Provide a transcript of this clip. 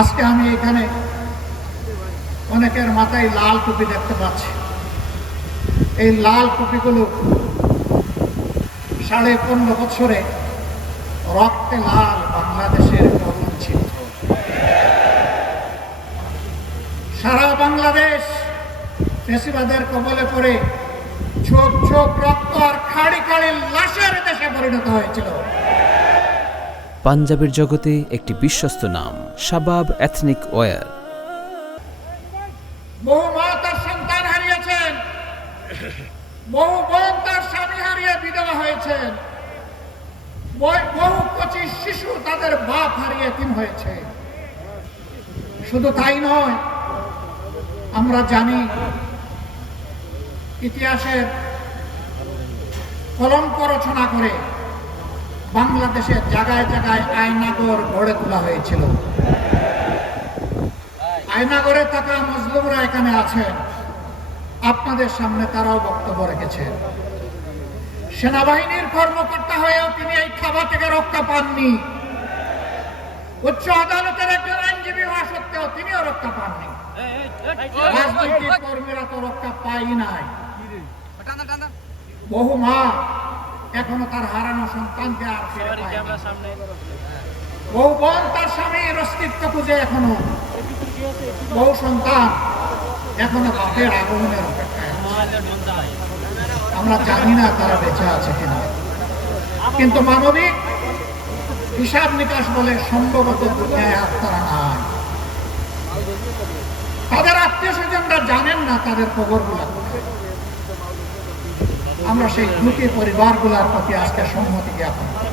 আজকে আমি এখানে অনেকের মাথায় লাল টুপি দেখতে পাচ্ছি। এই লাল টুপিগুলো 15.5 বছরে রক্তে লাল বাংলাদেশের প্রধান চিহ্ন। সারা বাংলাদেশ ফ্যাসিবাদের কবলে পড়ে ছোপ ছোপ রক্ত আর খাড়ি খাড়ি লাশের দেশে পরিণত হয়েছিল। পাঞ্জাবের জগতে একটি বিশ্বস্ত নাম শাবাব এথনিক ওয়্যার। বহু মা তার সন্তান হারিয়েছেন, বহু বোন তার স্বামী হারিয়ে বিধবা হয়েছেন, বহু কচি শিশু তাদের বাপ হারিয়ে এতিম হয়েছে। শুধু তাই নয়, আমরা জানি ইতিহাসের কলঙ্ক রচনা করে বাংলাদেশের জায়গায় জায়গায় আয়নাগর গড়ে তোলা হয়েছিল। আয়নাগরে থাকা মজলুমরা এখানে আছেন, আপনাদের সামনে তারাও বক্তব্য রেখেছেন। সেনাবাহিনীর কর্মকর্তা হয়েও তিনি এই থাবা থেকে রক্ষা পাননি। উচ্চ আদালতের একজন আইনজীবী হওয়া সত্ত্বেও তিনিও রক্ষা পাননি। রাজনৈতিক কর্মীরা তো রক্ষা পাই নাই। বহু মা এখনো তার হারানো সন্তানকে আর ফিরে পায় না। বহু বোন তার স্বামীর অস্তিত্ব খুঁজে এখনো, বহু সন্তান এখনো বাপের আগমনের অপেক্ষায় আছে। আমরা জানি না তারা বেঁচে আছে কিনা, কিন্তু মানবিক হিসাব নিকাশ বলে সম্ভবত দুনিয়ায় আর তারা নাই। তাদের আত্মীয় স্বজনরা জানেন না তাদের খবরগুলো। আমরা সেই দুটি পরিবারগুলোর প্রতি আজকে সম্মতি জ্ঞাপন করি।